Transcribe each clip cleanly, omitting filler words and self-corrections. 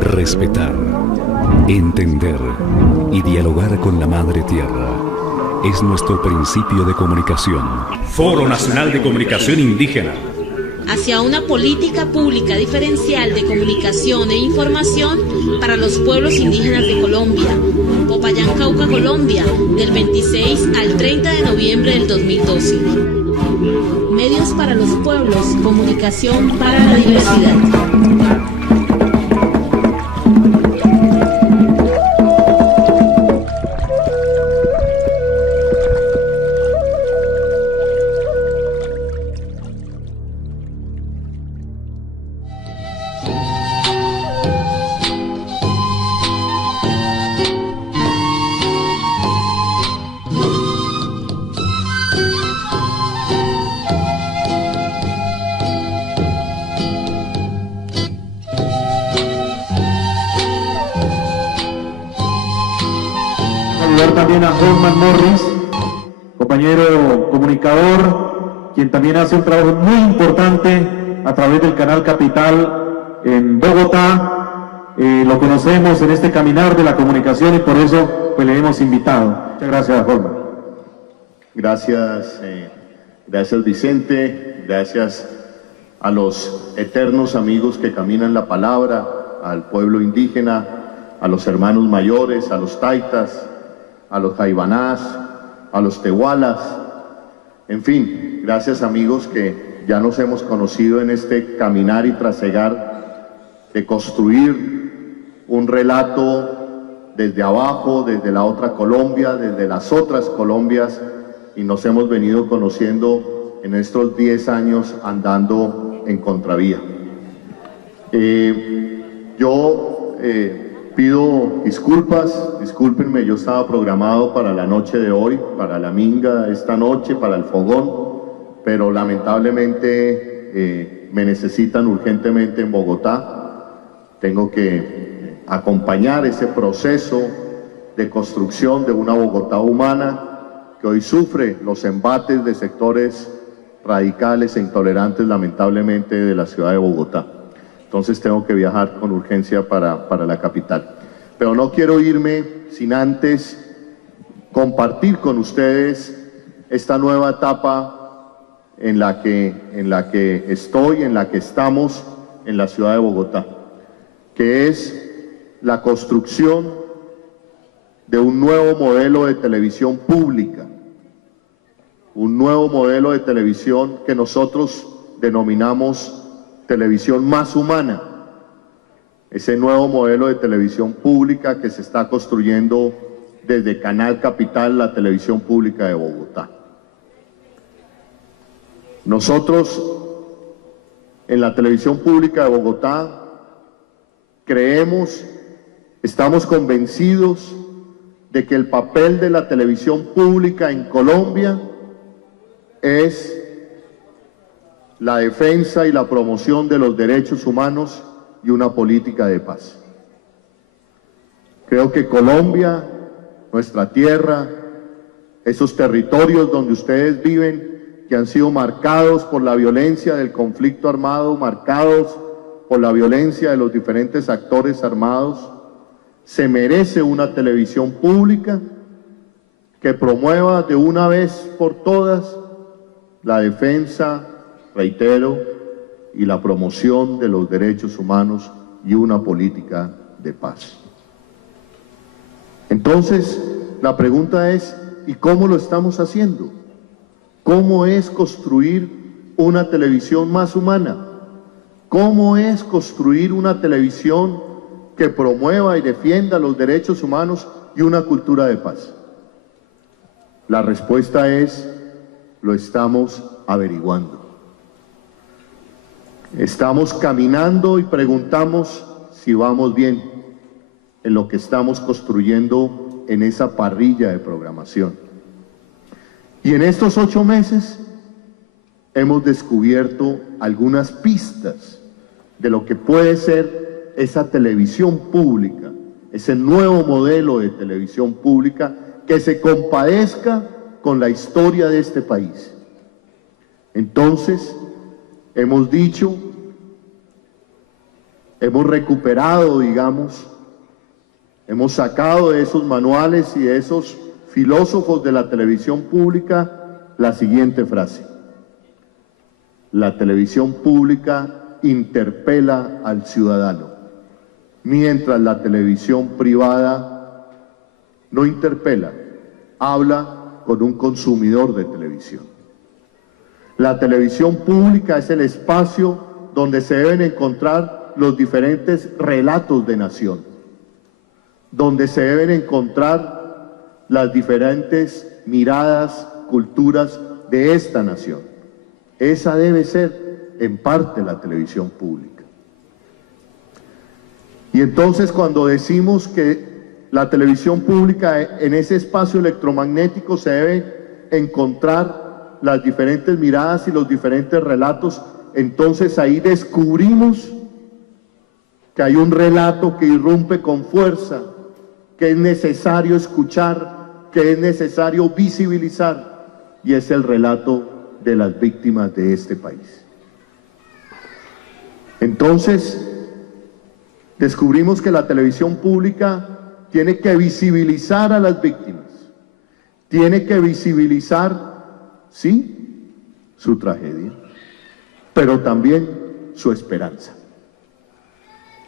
Respetar, entender y dialogar con la Madre Tierra es nuestro principio de comunicación. Foro Nacional de Comunicación Indígena. Hacia una política pública diferencial de comunicación e información para los pueblos indígenas de Colombia. Popayán, Cauca, Colombia, del 26 al 30 de noviembre del 2012. Medios para los pueblos, comunicación para la diversidad. También a Holman Morris, compañero comunicador, quien también hace un trabajo muy importante a través del canal Capital en Bogotá. Lo conocemos en este caminar de la comunicación y por eso pues le hemos invitado. Muchas gracias, Holman. Gracias, gracias Vicente, gracias a los eternos amigos que caminan la palabra, al pueblo indígena, a los hermanos mayores, a los taitas, a los jaibanás, a los tehualas, en fin, gracias amigos que ya nos hemos conocido en este caminar y trasegar de construir un relato desde abajo, desde la otra Colombia, desde las otras Colombias, y nos hemos venido conociendo en estos 10 años andando en contravía. Pido disculpas, discúlpenme, yo estaba programado para la noche de hoy, para la minga esta noche, para el fogón, pero lamentablemente me necesitan urgentemente en Bogotá. Tengo que acompañar ese proceso de construcción de una Bogotá humana que hoy sufre los embates de sectores radicales e intolerantes, lamentablemente, de la ciudad de Bogotá. Entonces tengo que viajar con urgencia para la capital. Pero no quiero irme sin antes compartir con ustedes esta nueva etapa en la que estoy, en la que estamos en la ciudad de Bogotá, que es la construcción de un nuevo modelo de televisión pública, un nuevo modelo de televisión que nosotros denominamos televisión más humana, ese nuevo modelo de televisión pública que se está construyendo desde Canal Capital, la televisión pública de Bogotá. Nosotros en la televisión pública de Bogotá creemos, estamos convencidos de que el papel de la televisión pública en Colombia es la defensa y la promoción de los derechos humanos y una política de paz. Creo que Colombia, nuestra tierra, esos territorios donde ustedes viven, que han sido marcados por la violencia del conflicto armado, marcados por la violencia de los diferentes actores armados, se merece una televisión pública que promueva de una vez por todas la defensa, reitero, y la promoción de los derechos humanos y una política de paz. Entonces, la pregunta es, ¿y cómo lo estamos haciendo? ¿Cómo es construir una televisión más humana? ¿Cómo es construir una televisión que promueva y defienda los derechos humanos y una cultura de paz? La respuesta es, lo estamos averiguando. Estamos caminando y preguntamos si vamos bien en lo que estamos construyendo en esa parrilla de programación. Y en estos 8 meses hemos descubierto algunas pistas de lo que puede ser esa televisión pública ese nuevo modelo de televisión pública que se compadezca con la historia de este país. Entonces, hemos dicho, hemos recuperado, digamos, hemos sacado de esos manuales y de esos filósofos de la televisión pública la siguiente frase: la televisión pública interpela al ciudadano, mientras la televisión privada no interpela, habla con un consumidor de televisión. La televisión pública es el espacio donde se deben encontrar los diferentes relatos de nación, donde se deben encontrar las diferentes miradas, culturas de esta nación. Esa debe ser, en parte, la televisión pública. Y entonces, cuando decimos que la televisión pública, en ese espacio electromagnético se debe encontrar las diferentes miradas y los diferentes relatos, entonces ahí descubrimos que hay un relato que irrumpe con fuerza, que es necesario escuchar, que es necesario visibilizar, y es el relato de las víctimas de este país. Entonces, descubrimos que la televisión pública tiene que visibilizar a las víctimas, tiene que visibilizar, sí, su tragedia, pero también su esperanza.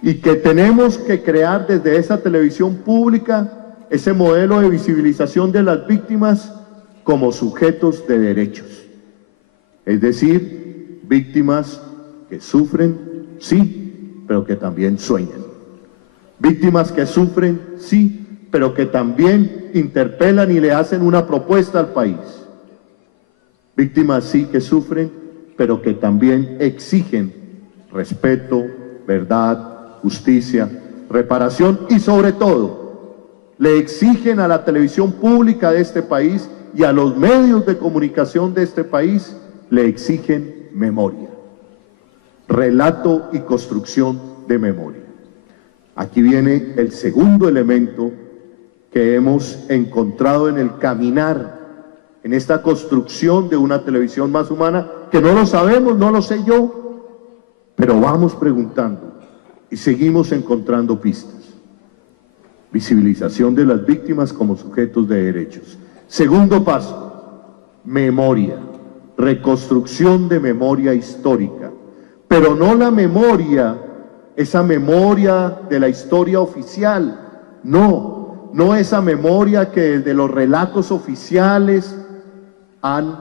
Y que tenemos que crear desde esa televisión pública ese modelo de visibilización de las víctimas como sujetos de derechos. Es decir, víctimas que sufren, sí, pero que también sueñan. Víctimas que sufren, sí, pero que también interpelan y le hacen una propuesta al país. Víctimas, sí, que sufren, pero que también exigen respeto, verdad, justicia, reparación y sobre todo le exigen a la televisión pública de este país y a los medios de comunicación de este país, le exigen memoria, relato y construcción de memoria. Aquí viene el segundo elemento que hemos encontrado en el caminar, en esta construcción de una televisión más humana, que no lo sabemos, no lo sé yo, pero vamos preguntando y seguimos encontrando pistas. Visibilización de las víctimas como sujetos de derechos. Segundo paso, memoria, reconstrucción de memoria histórica, pero no la memoria, esa memoria de la historia oficial, no esa memoria que desde los relatos oficiales han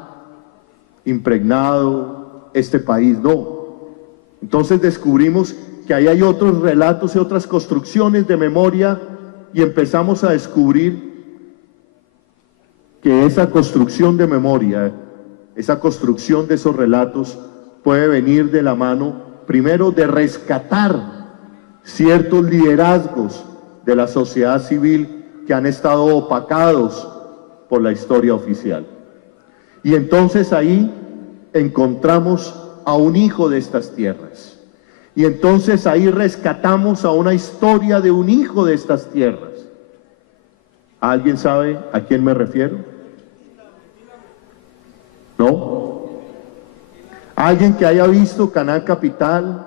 impregnado este país, no. Entonces descubrimos que ahí hay otros relatos y otras construcciones de memoria y empezamos a descubrir que esa construcción de memoria, esa construcción de esos relatos puede venir de la mano, primero, de rescatar ciertos liderazgos de la sociedad civil que han estado opacados por la historia oficial. Y entonces ahí encontramos a un hijo de estas tierras. Y entonces ahí rescatamos a una historia de un hijo de estas tierras. ¿Alguien sabe a quién me refiero? ¿No? ¿Alguien que haya visto Canal Capital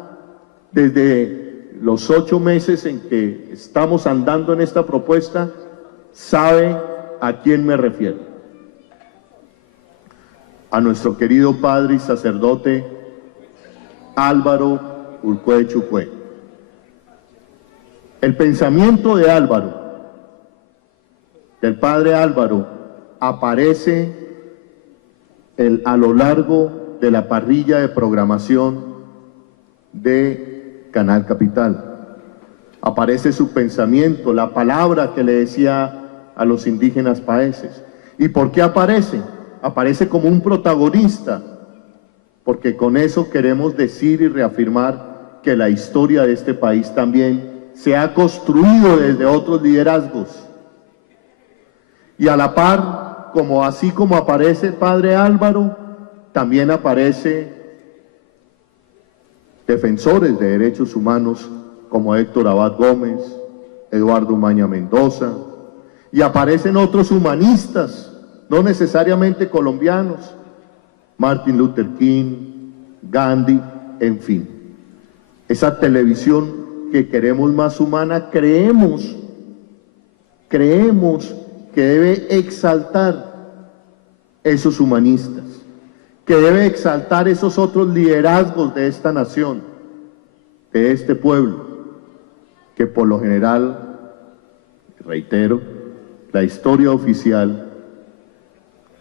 desde los 8 meses en que estamos andando en esta propuesta, sabe a quién me refiero? A nuestro querido padre y sacerdote Álvaro Urqué Chucué. El pensamiento de Álvaro, del padre Álvaro, aparece a lo largo de la parrilla de programación de Canal Capital. Aparece su pensamiento, la palabra que le decía a los indígenas paeses. ¿Y por qué aparece? Aparece como un protagonista, porque con eso queremos decir y reafirmar que la historia de este país también se ha construido desde otros liderazgos. Y a la par, así como aparece el padre Álvaro, también aparece defensores de derechos humanos como Héctor Abad Gómez, Eduardo Umaña Mendoza, y aparecen otros humanistas, no necesariamente colombianos, Martin Luther King, Gandhi, en fin. Esa televisión que queremos más humana, creemos que debe exaltar esos humanistas, que debe exaltar esos otros liderazgos de esta nación, de este pueblo, que por lo general, reitero, la historia oficial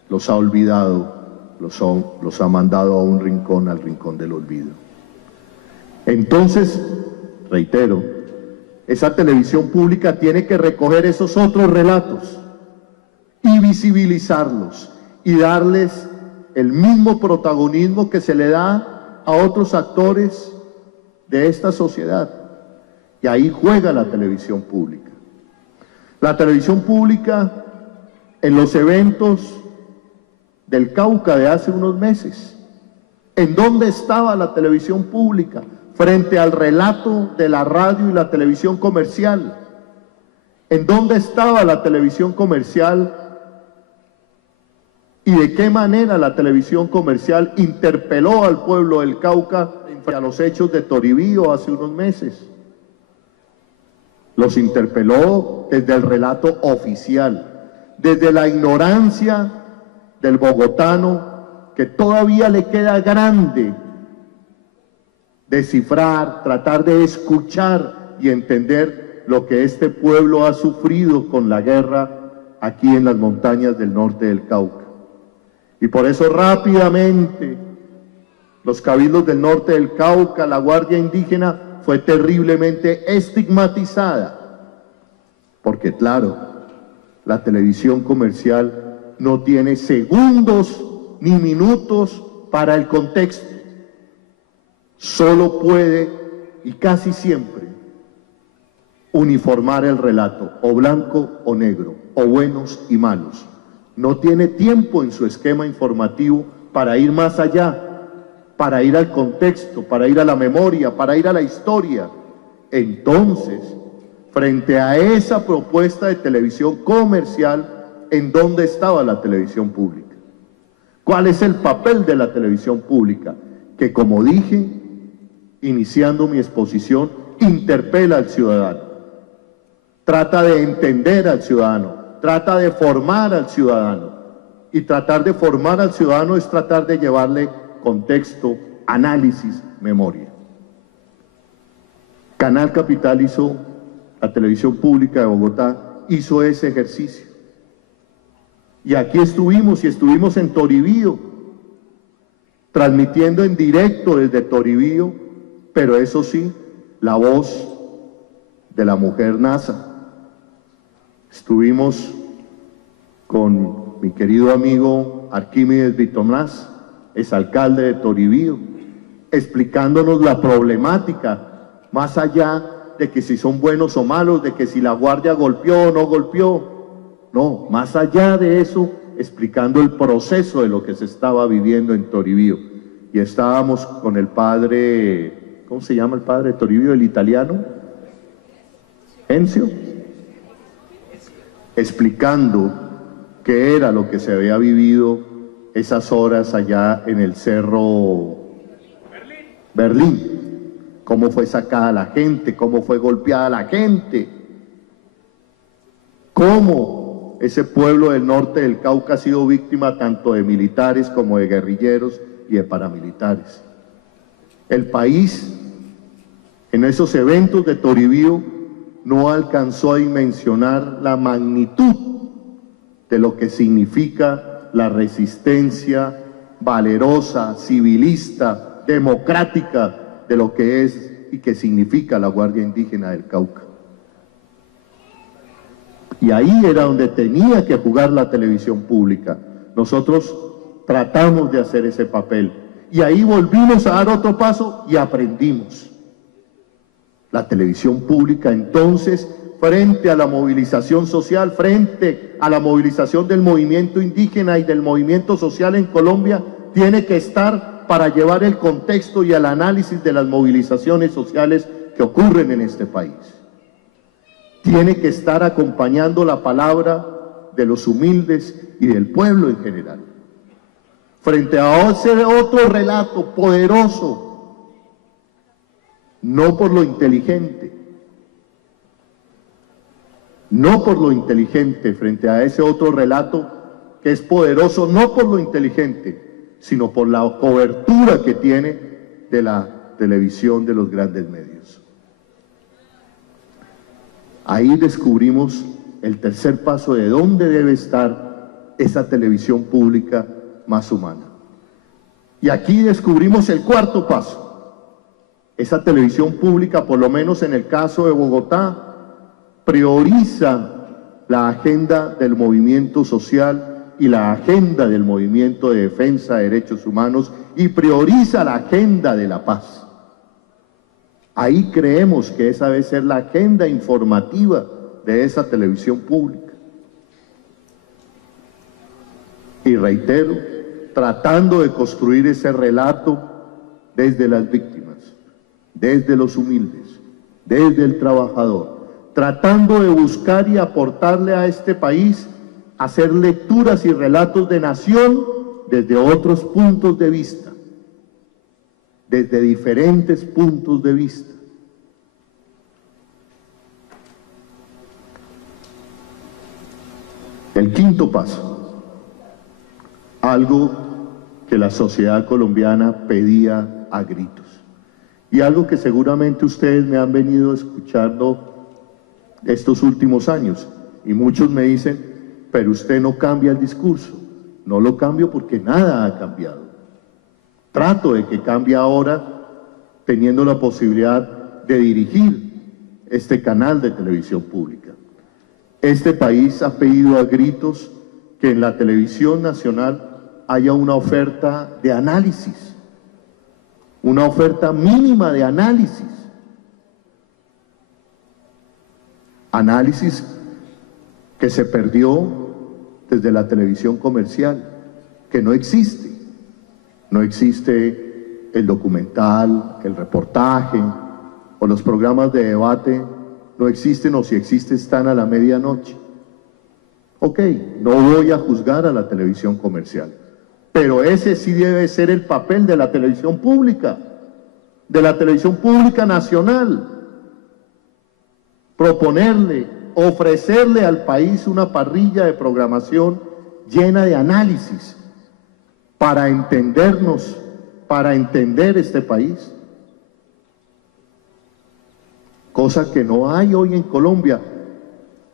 los ha olvidado, los ha mandado a un rincón, al rincón del olvido. Entonces, reitero, esa televisión pública tiene que recoger esos otros relatos y visibilizarlos y darles el mismo protagonismo que se le da a otros actores de esta sociedad. Y ahí juega la televisión pública. La televisión pública en los eventos del Cauca de hace unos meses. ¿En dónde estaba la televisión pública frente al relato de la radio y la televisión comercial? ¿En dónde estaba la televisión comercial? ¿Y de qué manera la televisión comercial interpeló al pueblo del Cauca frente a los hechos de Toribío hace unos meses? Los interpeló desde el relato oficial, desde la ignorancia del bogotano, que todavía le queda grande descifrar, tratar de escuchar y entender lo que este pueblo ha sufrido con la guerra aquí en las montañas del norte del Cauca. Y por eso rápidamente los cabildos del norte del Cauca, la Guardia Indígena, fue terriblemente estigmatizada, porque claro, la televisión comercial no tiene segundos ni minutos para el contexto, solo puede, y casi siempre, uniformar el relato, o blanco o negro, o buenos y malos. No tiene tiempo en su esquema informativo para ir más allá, para ir al contexto, para ir a la memoria, para ir a la historia. Entonces, frente a esa propuesta de televisión comercial, ¿en dónde estaba la televisión pública? ¿Cuál es el papel de la televisión pública? Que, como dije, iniciando mi exposición, interpela al ciudadano, trata de entender al ciudadano, trata de formar al ciudadano, y tratar de formar al ciudadano es tratar de llevarle contexto, análisis, memoria. Canal Capital hizo, la televisión pública de Bogotá, hizo ese ejercicio. Y aquí estuvimos, y estuvimos en Toribío, transmitiendo en directo desde Toribío, pero eso sí, la voz de la mujer Nasa. Estuvimos con mi querido amigo Arquímedes Vitomás, exalcalde de Toribío, explicándonos la problemática, más allá de que si son buenos o malos, de que si la guardia golpeó o no golpeó, no, más allá de eso, explicando el proceso de lo que se estaba viviendo en Toribío. Y estábamos con el padre, ¿cómo se llama el padre de Toribío, el italiano? Encio, explicando qué era lo que se había vivido esas horas allá en el cerro Berlín, cómo fue sacada la gente, cómo fue golpeada la gente, cómo ese pueblo del norte del Cauca ha sido víctima tanto de militares como de guerrilleros y de paramilitares. El país, en esos eventos de Toribío, no alcanzó a dimensionar la magnitud de lo que significa la resistencia valerosa, civilista, democrática, de lo que es y que significa la Guardia Indígena del Cauca. Y ahí era donde tenía que jugar la televisión pública. Nosotros tratamos de hacer ese papel. Y ahí volvimos a dar otro paso y aprendimos. La televisión pública entonces, frente a la movilización social, frente a la movilización del movimiento indígena y del movimiento social en Colombia, tiene que estar para llevar el contexto y el análisis de las movilizaciones sociales que ocurren en este país. tiene que estar acompañando la palabra de los humildes y del pueblo en general. Frente a ese otro relato poderoso, no por lo inteligente, frente a ese otro relato que es poderoso no por lo inteligente, sino por la cobertura que tiene de la televisión de los grandes medios. Ahí descubrimos el tercer paso de dónde debe estar esa televisión pública más humana. Y aquí descubrimos el cuarto paso. Esa televisión pública, por lo menos en el caso de Bogotá, prioriza la agenda del movimiento social y la agenda del movimiento de defensa de derechos humanos y prioriza la agenda de la paz. Ahí creemos que esa debe ser la agenda informativa de esa televisión pública. Y reitero, tratando de construir ese relato desde las víctimas, desde los humildes, desde el trabajador, tratando de buscar y aportarle a este país, hacer lecturas y relatos de nación desde otros puntos de vista, desde diferentes puntos de vista. El quinto paso, algo que la sociedad colombiana pedía a gritos, y algo que seguramente ustedes me han venido escuchando estos últimos años, y muchos me dicen, pero usted no cambia el discurso. No lo cambio porque nada ha cambiado. Trato de que cambie ahora, teniendo la posibilidad de dirigir este canal de televisión pública. Este país ha pedido a gritos que en la televisión nacional haya una oferta de análisis, una oferta mínima de análisis. Análisis que se perdió desde la televisión comercial, que no existe. No existe el documental, el reportaje o los programas de debate, no existen, o si existen están a la medianoche. Ok, no voy a juzgar a la televisión comercial, pero ese sí debe ser el papel de la televisión pública nacional. Proponerle, ofrecerle al país una parrilla de programación llena de análisis para entendernos, para entender este país. Cosa que no hay hoy en Colombia.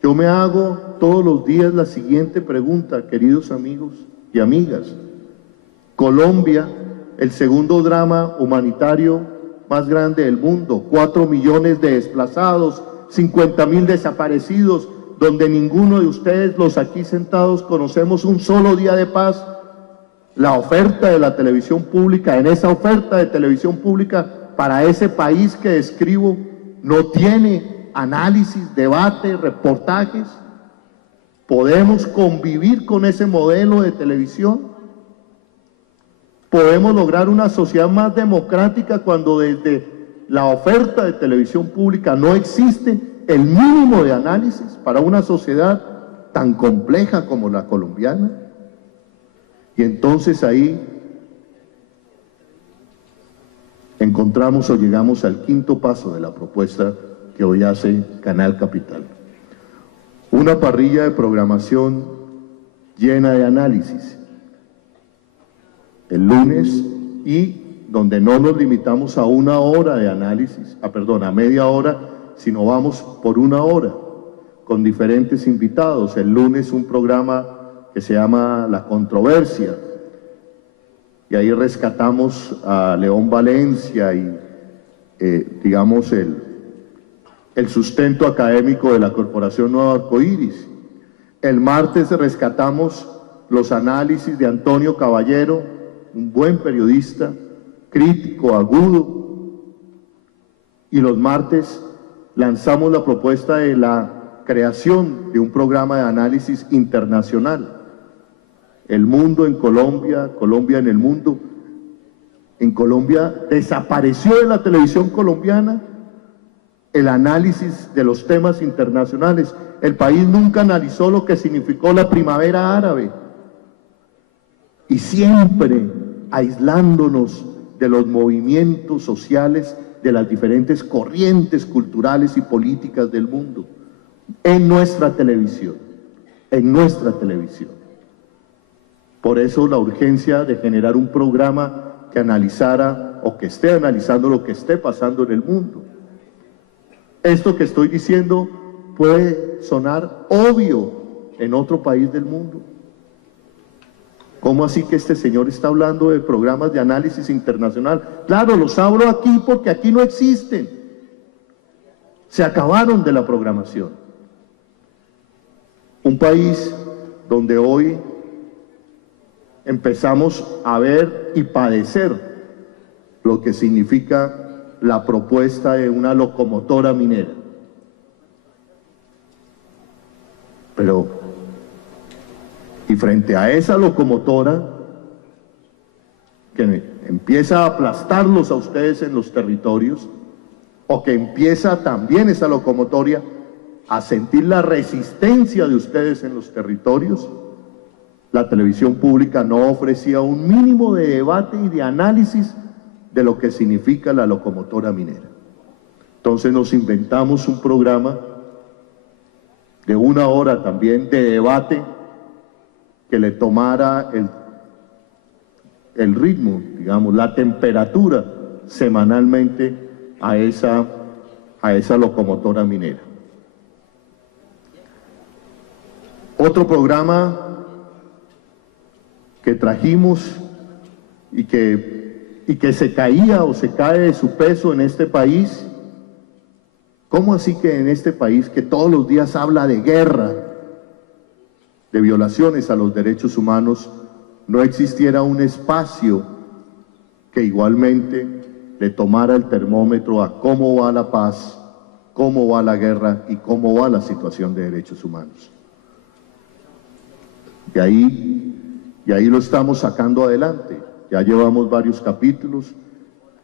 Yo me hago todos los días la siguiente pregunta, queridos amigos y amigas. Colombia, el segundo drama humanitario más grande del mundo, 4 millones de desplazados, 50.000 desaparecidos, donde ninguno de ustedes, los aquí sentados, conocemos un solo día de paz. La oferta de la televisión pública, en esa oferta de televisión pública para ese país que describo, no tiene análisis, debate, reportajes. ¿Podemos convivir con ese modelo de televisión? ¿Podemos lograr una sociedad más democrática cuando desde la oferta de televisión pública no existe el mínimo de análisis para una sociedad tan compleja como la colombiana? Y entonces ahí encontramos o llegamos al quinto paso de la propuesta que hoy hace Canal Capital. Una parrilla de programación llena de análisis. El lunes, y donde no nos limitamos a una hora de análisis, a media hora, sino vamos por una hora, con diferentes invitados. El lunes un programa que se llama La Controversia, y ahí rescatamos a León Valencia y digamos el sustento académico de la Corporación Nuevo Arcoíris. El martes rescatamos los análisis de Antonio Caballero, un buen periodista, crítico, agudo, y los martes lanzamos la propuesta de la creación de un programa de análisis internacional. El mundo en Colombia, Colombia en el mundo. En Colombia desapareció de la televisión colombiana el análisis de los temas internacionales. El país nunca analizó lo que significó la primavera árabe, y siempre aislándonos de los movimientos sociales de las diferentes corrientes culturales y políticas del mundo, en nuestra televisión, Por eso la urgencia de generar un programa que analizara o que esté analizando lo que esté pasando en el mundo. Esto que estoy diciendo puede sonar obvio en otro país del mundo. ¿Cómo así que este señor está hablando de programas de análisis internacional? Claro, los hablo aquí porque aquí no existen. Se acabaron de la programación. Un país donde hoy empezamos a ver y padecer lo que significa la propuesta de una locomotora minera. Y frente a esa locomotora que empieza a aplastarlos a ustedes en los territorios, o que empieza también esa locomotora a sentir la resistencia de ustedes en los territorios, la televisión pública no ofrecía un mínimo de debate y de análisis de lo que significa la locomotora minera. Entonces nos inventamos un programa de 1 hora también de debate que le tomara el ritmo, digamos, la temperatura semanalmente a esa locomotora minera. Otro programa que trajimos y que se caía o se cae de su peso en este país. ¿Cómo así que en este país que todos los días habla de guerra, de violaciones a los derechos humanos, no existiera un espacio que igualmente le tomara el termómetro a cómo va la paz, cómo va la guerra y cómo va la situación de derechos humanos? Y ahí lo estamos sacando adelante. Ya llevamos varios capítulos.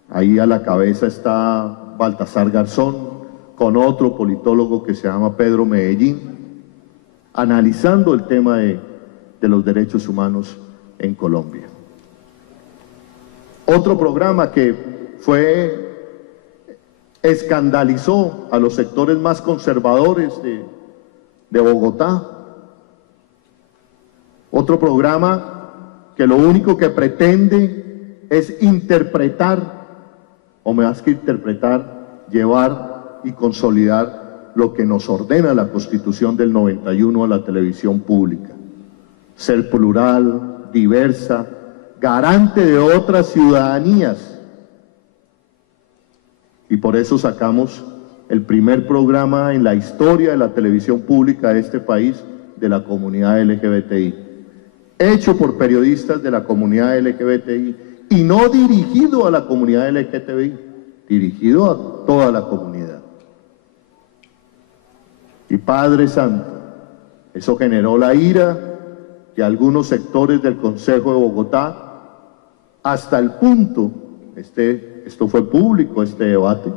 Ahí a la cabeza está Baltasar Garzón, con otro politólogo que se llama Pedro Medellín, analizando el tema de los derechos humanos en Colombia. Otro programa que escandalizó a los sectores más conservadores de Bogotá. Otro programa que lo único que pretende es interpretar, o más que interpretar, llevar y consolidar lo que nos ordena la Constitución del 91 a la televisión pública. Ser plural, diversa, garante de otras ciudadanías. Y por eso sacamos el primer programa en la historia de la televisión pública de este país de la comunidad LGBTI. Hecho por periodistas de la comunidad LGBTI y no dirigido a la comunidad LGBTI, dirigido a toda la comunidad. Y Padre Santo, eso generó la ira de algunos sectores del Consejo de Bogotá, hasta el punto, esto fue público este debate,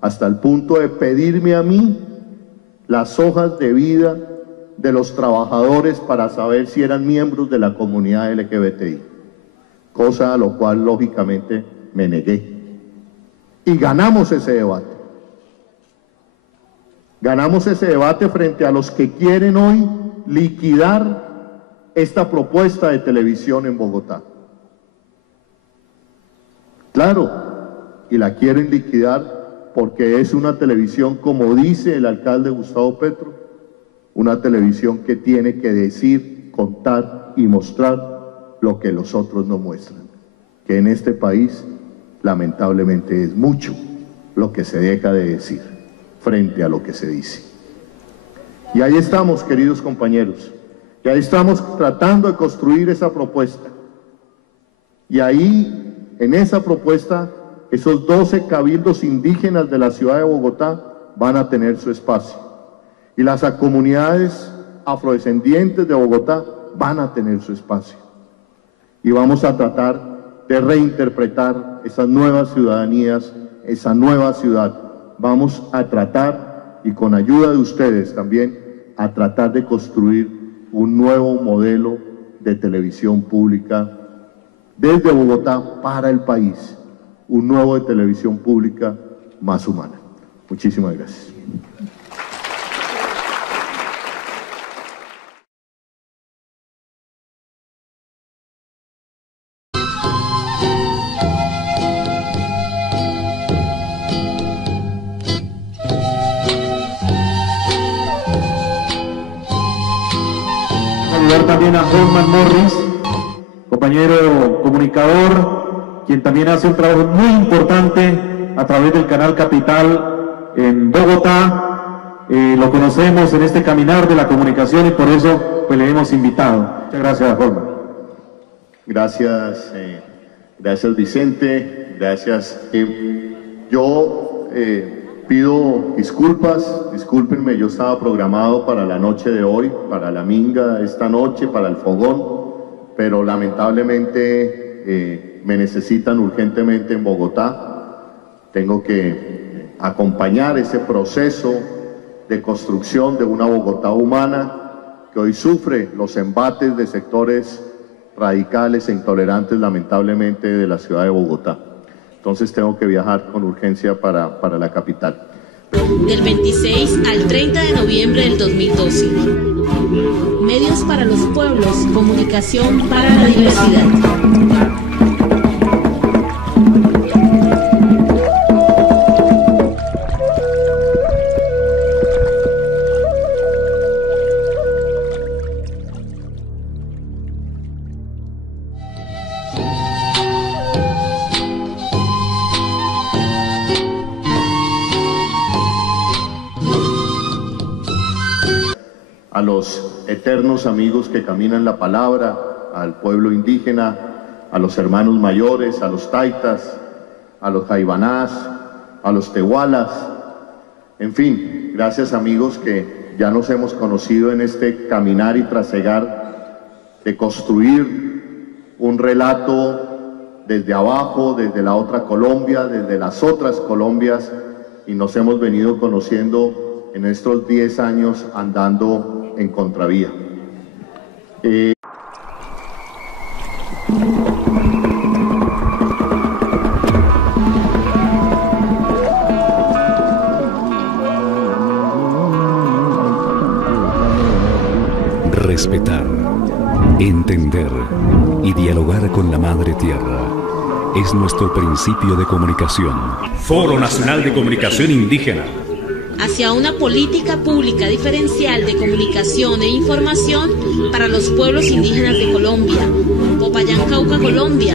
hasta el punto de pedirme a mí las hojas de vida de los trabajadores para saber si eran miembros de la comunidad LGBTI, cosa a lo cual lógicamente me negué. Y ganamos ese debate. Ganamos ese debate frente a los que quieren hoy liquidar esta propuesta de televisión en Bogotá. Claro, y la quieren liquidar porque es una televisión, como dice el alcalde Gustavo Petro, una televisión que tiene que decir, contar y mostrar lo que los otros no muestran. Que en este país, lamentablemente, es mucho lo que se deja de decir frente a lo que se dice. Y ahí estamos, queridos compañeros, y ahí estamos tratando de construir esa propuesta. Y ahí, en esa propuesta, esos 12 cabildos indígenas de la ciudad de Bogotá van a tener su espacio. Y las comunidades afrodescendientes de Bogotá van a tener su espacio. Y vamos a tratar de reinterpretar esas nuevas ciudadanías, esa nueva ciudad vamos a tratar, y con ayuda de ustedes también, a tratar de construir un nuevo modelo de televisión pública desde Bogotá para el país, un nuevo de televisión pública más humana. Muchísimas gracias. Saludar también a Holman Morris, compañero comunicador, quien también hace un trabajo muy importante a través del Canal Capital en Bogotá. Lo conocemos en este caminar de la comunicación y por eso pues le hemos invitado. Muchas gracias, Holman. Gracias Vicente, gracias. Yo pido discúlpenme, yo estaba programado para la noche de hoy, para la minga esta noche, para el fogón, pero lamentablemente me necesitan urgentemente en Bogotá. Tengo que acompañar ese proceso de construcción de una Bogotá humana que hoy sufre los embates de sectores radicales e intolerantes, lamentablemente, de la ciudad de Bogotá. Entonces tengo que viajar con urgencia para la capital. Del 26 al 30 de noviembre del 2012. Medios para los pueblos, comunicación para la diversidad. A los eternos amigos que caminan la palabra, al pueblo indígena, a los hermanos mayores, a los taitas, a los jaibanás, a los tehualas, en fin, gracias amigos que ya nos hemos conocido en este caminar y trasegar de construir un relato desde abajo, desde la otra Colombia, desde las otras Colombias, y nos hemos venido conociendo en estos 10 años andando en contravía. Respetar, entender y dialogar con la Madre Tierra es nuestro principio de comunicación. Foro Nacional de Comunicación Indígena. Hacia una política pública diferencial de comunicación e información para los pueblos indígenas de Colombia. Popayán, Cauca, Colombia.